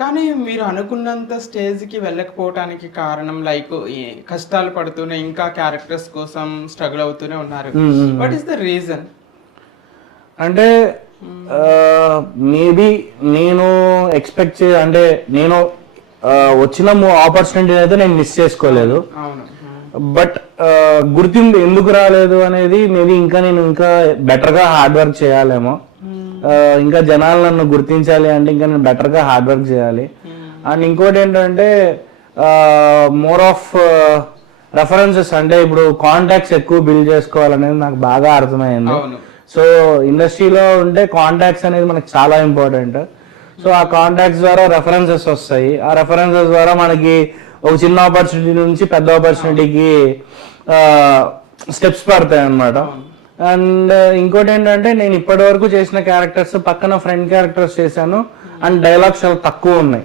కానీ మీరు అనుకున్నంత స్టేజ్కి వెళ్ళకపోవటానికి కారణం లైక్ కష్టాలు పడుతూనే ఇంకా క్యారెక్టర్స్ కోసం స్ట్రగుల్ అవుతూనే ఉన్నారు. What is the reason? అంటే మేబీ నేను ఎక్స్పెక్ట్ అంటే నేను వచ్చిన ఆపర్చునిటీ అయితే నేను మిస్ చేసుకోలేదు. బట్ గుర్తింపు ఎందుకు రాలేదు అనేది మేబీ నేను ఇంకా బెటర్ గా హార్డ్ వర్క్ చేయాలేమో. ఇంకా జనాలు నన్ను గుర్తించాలి అంటే ఇంకా నేను బెటర్ గా హార్డ్ వర్క్ చేయాలి. అండ్ ఇంకోటి ఏంటంటే మోర్ ఆఫ్ రెఫరెన్సెస్, అంటే ఇప్పుడు కాంటాక్ట్స్ ఎక్కువ బిల్డ్ చేసుకోవాలనేది నాకు బాగా అర్థమైంది. సో ఇండస్ట్రీలో ఉంటే కాంటాక్ట్స్ అనేది మనకు చాలా ఇంపార్టెంట్. సో ఆ కాంటాక్ట్స్ ద్వారా రెఫరెన్సెస్ వస్తాయి. ఆ రెఫరెన్సెస్ ద్వారా మనకి ఒక చిన్న ఆపర్చునిటీ నుంచి పెద్ద ఆపర్చునిటీకి స్టెప్స్ పడతాయి అన్నమాట. అండ్ ఇంకోటి ఏంటంటే నేను ఇప్పటి వరకు చేసిన క్యారెక్టర్స్ పక్కన ఫ్రెండ్ క్యారెక్టర్స్ చేశాను అండ్ డైలాగ్స్ చాలా తక్కువ ఉన్నాయి.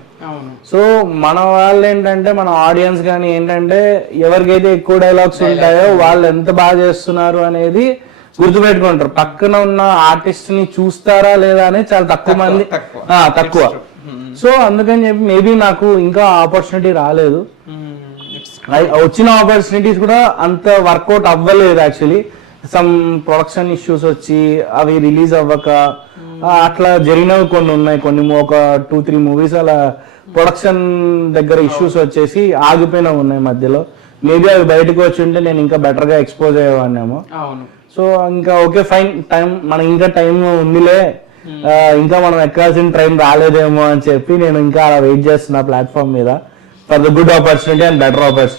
సో మన వాళ్ళు ఏంటంటే మన ఆడియన్స్ కానీ ఏంటంటే ఎవరికైతే ఎక్కువ డైలాగ్స్ ఉంటాయో వాళ్ళు ఎంత బాగా చేస్తున్నారు అనేది గుర్తుపెట్టుకుంటారు. పక్కన ఉన్న ఆర్టిస్ట్ ని చూస్తారా లేదా అనేది చాలా తక్కువ మంది, తక్కువ. సో అందుకని చెప్పి మేబీ నాకు ఇంకా ఆపర్చునిటీ రాలేదు. వచ్చిన ఆపర్చునిటీస్ కూడా అంత వర్కౌట్ అవ్వలేదు. యాక్చువల్లీ సమ్ ప్రొడక్షన్ ఇష్యూస్ వచ్చి అవి రిలీజ్ అవ్వక అట్లా జరిగినవి కొన్ని ఉన్నాయి. కొన్ని ఒక 2-3 మూవీస్ అలా ప్రొడక్షన్ దగ్గర ఇష్యూస్ వచ్చేసి ఆగిపోయినవి ఉన్నాయి మధ్యలో. మేబీ అవి బయటకు వచ్చి ఉంటే నేను ఇంకా బెటర్ గా ఎక్స్పోజ్ అయ్యేవాడినేమో. సో ఇంకా ఓకే ఫైన్, మనకి ఇంకా టైం ఉందిలే, ఇంకా మనం ఎక్కాల్సిన టైం రాలేదేమో అని చెప్పి నేను ఇంకా అలా వెయిట్ చేస్తున్నా ప్లాట్ఫామ్ మీద for the good opportunity and better opportunity.